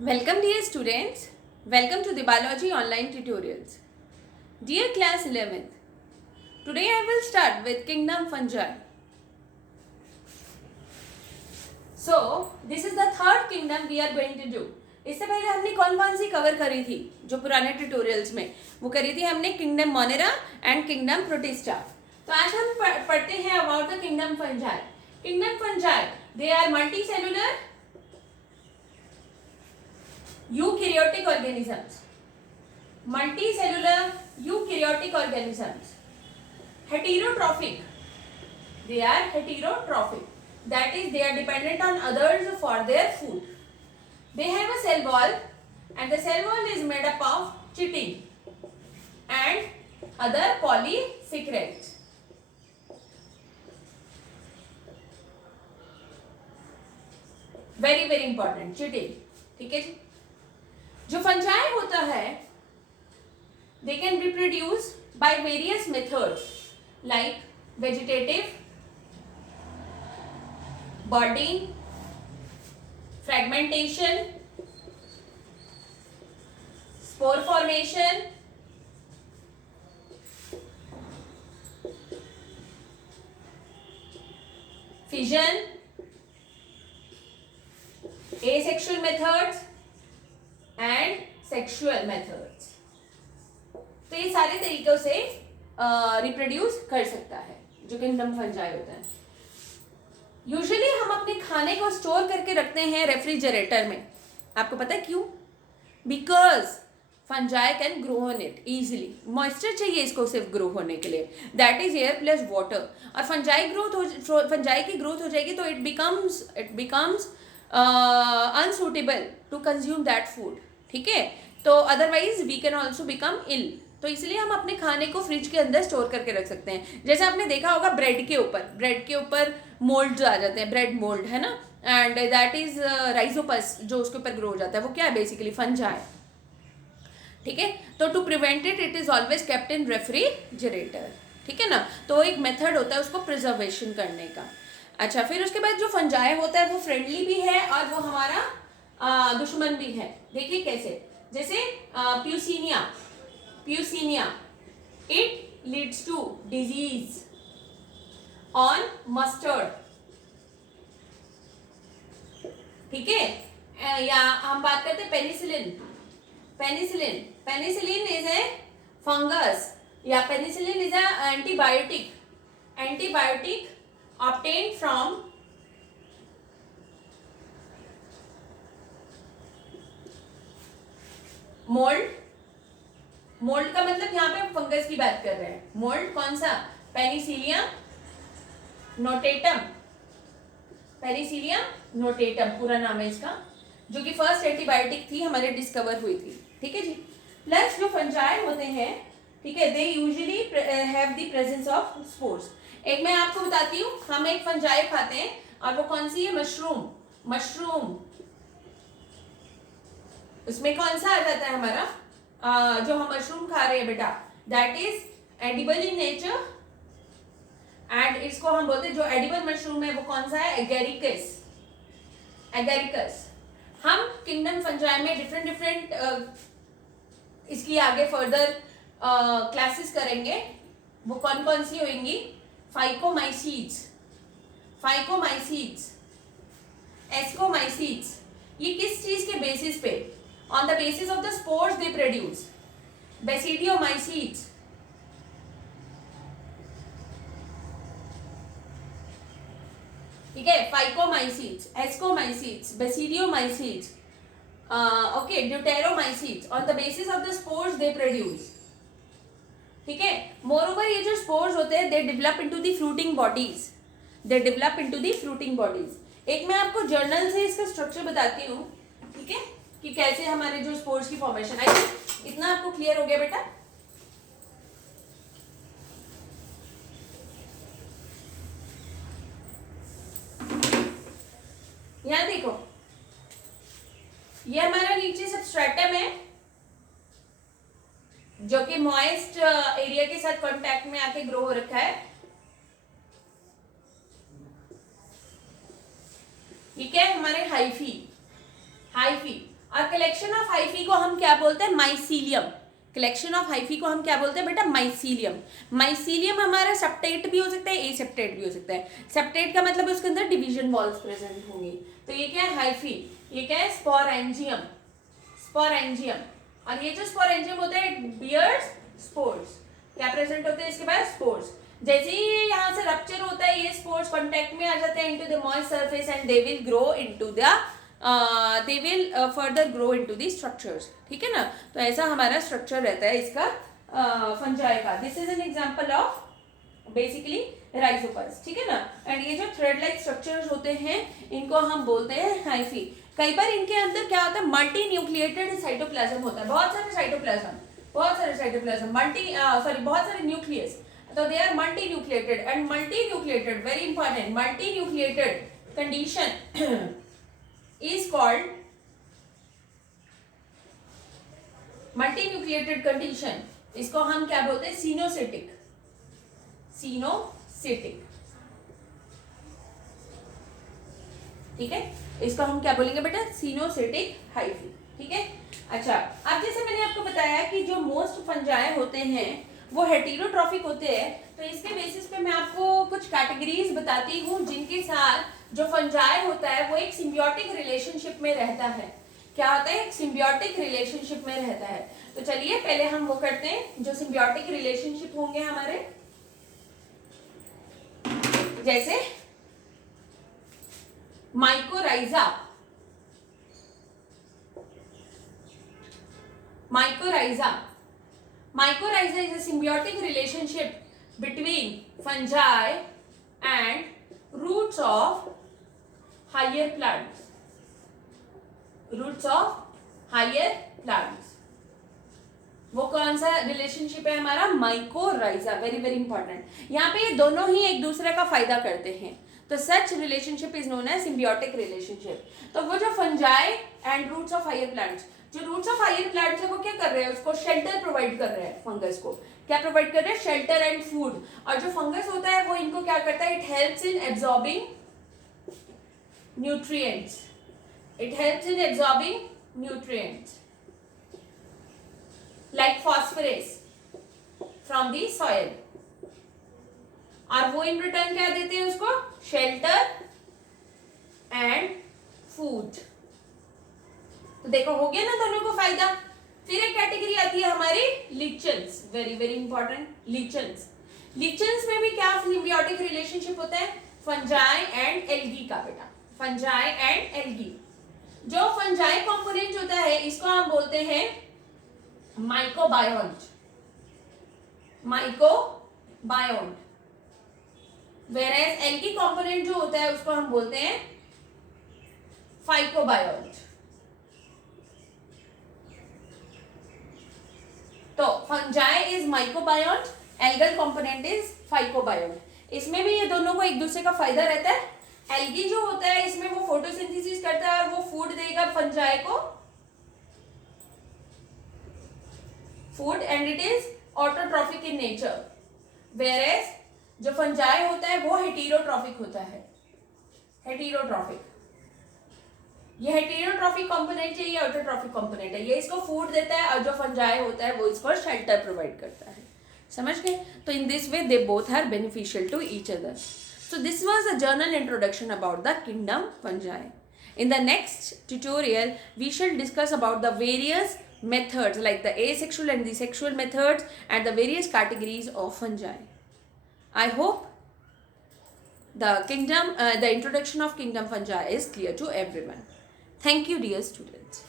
Welcome dear students. Welcome to the biology online tutorials. Dear class 11th. Today I will start with kingdom fungi. So this is the third kingdom we are going to do. इससे पहले हमने कौन सी cover करी थी जो पुराने tutorials में वो करी थी हमने kingdom Monera and kingdom Protista. तो आज हम पढ़ते हैं about the kingdom Fungi. Kingdom Fungi they are multicellular eukaryotic organisms. Multicellular eukaryotic organisms. Heterotrophic. They are heterotrophic. That is, they are dependent on others for their food. They have a cell wall, and the cell wall is made up of chitin and other polysaccharides. Very very important, chitin. ठीक है जी. जो fungi होता है they can reproduce by various methods like vegetative, budding, fragmentation, spore formation, fission, asexual methods and sexual methods. तो ये सारे तरीकों से रिप्रोड्यूस कर सकता है जो किंगडम फंजाई होता है. यूजुअली हम अपने खाने को स्टोर करके रखते हैं रेफ्रिजरेटर में. आपको पता है क्यों? Because fungi can grow on it easily. Moisture चाहिए इसको सिर्फ ग्रो होने के लिए. That is air plus water. और फंजाई की ग्रोथ हो जाएगी तो it becomes unsuitable to consume that food. ठीक है. तो otherwise we can also become ill. तो इसलिए हम अपने खाने को फ्रिज के अंदर स्टोर करके रख सकते हैं. जैसे आपने देखा होगा ब्रेड के ऊपर मोल्ड आ जाते हैं. ब्रेड मोल्ड है ना. एंड दैट इज राइजोपस जो उसके ऊपर ग्रो हो जाता है. वो क्या है? Basically fungi. ठीक है. तो to prevent it is always kept in refrigerator. ठीक है ना. तो एक मेथड होता है उसको प्रिजर्वेशन करने का. अच्छा, फिर उसके बाद जो फंजाई होता है वो फ्रेंडली भी है और वो हमारा दुश्मन भी है. देखिए कैसे. जैसे Puccinia it leads to disease on mustard. ठीक है. या हम बात करते हैं पेनिसिलिन इज ए फंगस या penicillin is a antibiotic obtained from mould का मतलब यहाँ पे हम फंगस की बात कर रहे हैं. मोल्ड कौन सा? पेनिसिलियम नोटेटम पूरा नाम है इसका, जो कि फर्स्ट एंटीबायोटिक थी हमारे डिस्कवर हुई थी. ठीक है जी. प्लस जो फंजाई होते हैं, ठीक है, they usually have the presence of spores. एक मैं आपको बताती हूँ. हम एक फंजाई खाते हैं और वो कौन सी है? मशरूम. उसमें कौन सा आ जाता है हमारा? जो हम मशरूम खा रहे हैं बेटा, that is edible in nature. And इसको हम बोलते हैं जो एडिबल मशरूम है वो कौन सा है? एगेरिकस. हम किंगडम फंजाई में डिफरेंट इसकी आगे फर्दर क्लासेस करेंगे. वो कौन सी होंगी? Phycomycetes, ascomycetes. ये किस चीज के बेसिस पे? On the basis of the spores they produce. Basidiomycetes. ठीक है. Phycomycetes, ascomycetes, basidiomycetes, okay, deuteromycetes. On the basis of the spores they produce. ठीक है. मोरओवर ये जो स्पोर्स होते हैं they develop into the fruiting bodies. एक मैं आपको जर्नल से इसका स्ट्रक्चर बताती हूँ. ठीक है, कि कैसे हमारे जो स्पोर्स की फॉर्मेशन आई. इतना आपको क्लियर हो गया बेटा? यहां देखो, ये हमारा नीचे सबस्ट्रेटम है जो कि मॉइस्ट एरिया के साथ कांटेक्ट में आके ग्रो हो रखा है. ठीक है, हमारे हाइफी और कलेक्शन ऑफ हाइफी को हम क्या बोलते हैं? माइसीलियम। कलेक्शन ऑफ हाइफी को हम क्या बोलते हैं बेटा? माइसीलियम। माइसीलियम हमारा सेप्टेट भी हो सकता है, एसेप्टेट भी हो सकता है। सेप्टेट का मतलब उसके अंदर डिवीजन वॉल्स प्रेजेंट होंगी। तो ये क्या है? हाइफी। ये क्या है? स्पोरेंजियम। स्पोरेंजियम। और ये जो स्पोरेंजियम होता है इट बियर्स स्पोर्स। क्या प्रेजेंट होते हैं इसके पास? स्पोर्स। जैसे ही यहाँ से रप्चर होता है ये स्पोर्स कांटेक्ट में आ जाते हैं into the moist surface and they will grow into the they will further grow into the structures. ठीक है ना? तो ऐसा हमारा स्ट्रक्चर रहता है इसका फंजाई का। This is an example of basically Rhizopus. ठीक है ना? एंड ये जो थ्रेड लाइक स्ट्रक्चर्स होते हैं इनको हम बोलते हैं हाइफी। कई बार इनके अंदर क्या होता है? मल्टी न्यूक्लिएटेड साइटोप्लाज्म होता है। बहुत सारे साइटोप्लाज्म, बहुत सारे न्यूक्लियस। तो they are multinucleated and multinucleated very important. Multinucleated condition is called multinucleated condition. इसको हम क्या बोलते हैं? सीनोसिटिक। सीनोसिटिक। ठीक है? इसको हम क्या बोलेंगे बेटा? Coenocytic hyphae. ठीक है? अच्छा, अब जैसे मैंने आपको बताया कि जो मोस्ट फंजाई होते हैं वो हेटेरोट्रॉफिक होते हैं, तो इसके बेसिस पे मैं आपको कुछ कैटेगरीज बताती हूँ जिनके साथ जो फंजाई होता है वो एक सिम्बियोटिक रिलेशनशिप में रहता है। क्या होता है? एक सिम्बियोटिक रिलेशनशिप में रहता है। तो चलिए पहले हम वो करते हैं जो सिम्बियोटिक रिलेशनशिप होंगे हमारे। जैसे mycorrhiza. Mycorrhiza is a symbiotic relationship between fungi and roots of higher plants. Roots of higher plants. वो कौन सा रिलेशनशिप है हमारा? माइकोराइजा। Very very important. यहाँ पे ये दोनों ही एक दूसरे का फायदा करते हैं, तो such relationship is known as symbiotic relationship. तो वो जो fungi and roots of higher plants, जो रूट्स ऑफ हायर प्लांट्स है वो क्या कर रहे हैं? उसको शेल्टर प्रोवाइड कर रहे हैं। फंगस को क्या प्रोवाइड कर रहे हैं? Shelter and food. और जो फंगस होता है वो इनको क्या करता है? It helps in absorbing nutrients. It helps in absorbing nutrients like phosphorus from the soil। और वो इन रिटर्न क्या देते हैं उसको? Shelter and food. तो देखो हो गया ना दोनों को फायदा। फिर एक कैटेगरी आती है हमारी lichens. Very very important. Lichens. Lichens में भी क्या सिम्बियोटिक रिलेशनशिप होता है? फंजाई एंड एल्गी का बेटा। Fungi and algae. जो फंजाई कंपोनेंट होता है इसको हम बोलते हैं mycobiont. Mycobiont. Whereas algae component जो होता है उसको हम बोलते हैं फाइकोबायोन्ट। तो fungi is mycobiont, algal component is phycobiont. इसमें भी ये दोनों को एक दूसरे का फायदा रहता है। एल्गी जो होता है इसमें वो फोटोसिंथेसिस करता है और वो फूड देगा फंजाई को, food, and it is autotrophic in nature. Whereas जो फंजाई होता है वो हेटेरोट्रॉफिक होता है। हेटेरोट्रॉफिक। ये हेटेरोट्रॉफिक कंपोनेंट है, ये ऑटोट्रॉफिक कंपोनेंट है। ये इसको फूड देता है और जो फंजाई होता है वो इसको शेल्टर प्रोवाइड करता है। समझ गए? तो in this way they both are beneficial to each other. So this was a general introduction about the kingdom fungi. In the next tutorial, we shall discuss about the various methods like the asexual and the sexual methods and the various categories of fungi. I hope the introduction of kingdom fungi is clear to everyone. Thank you, dear students.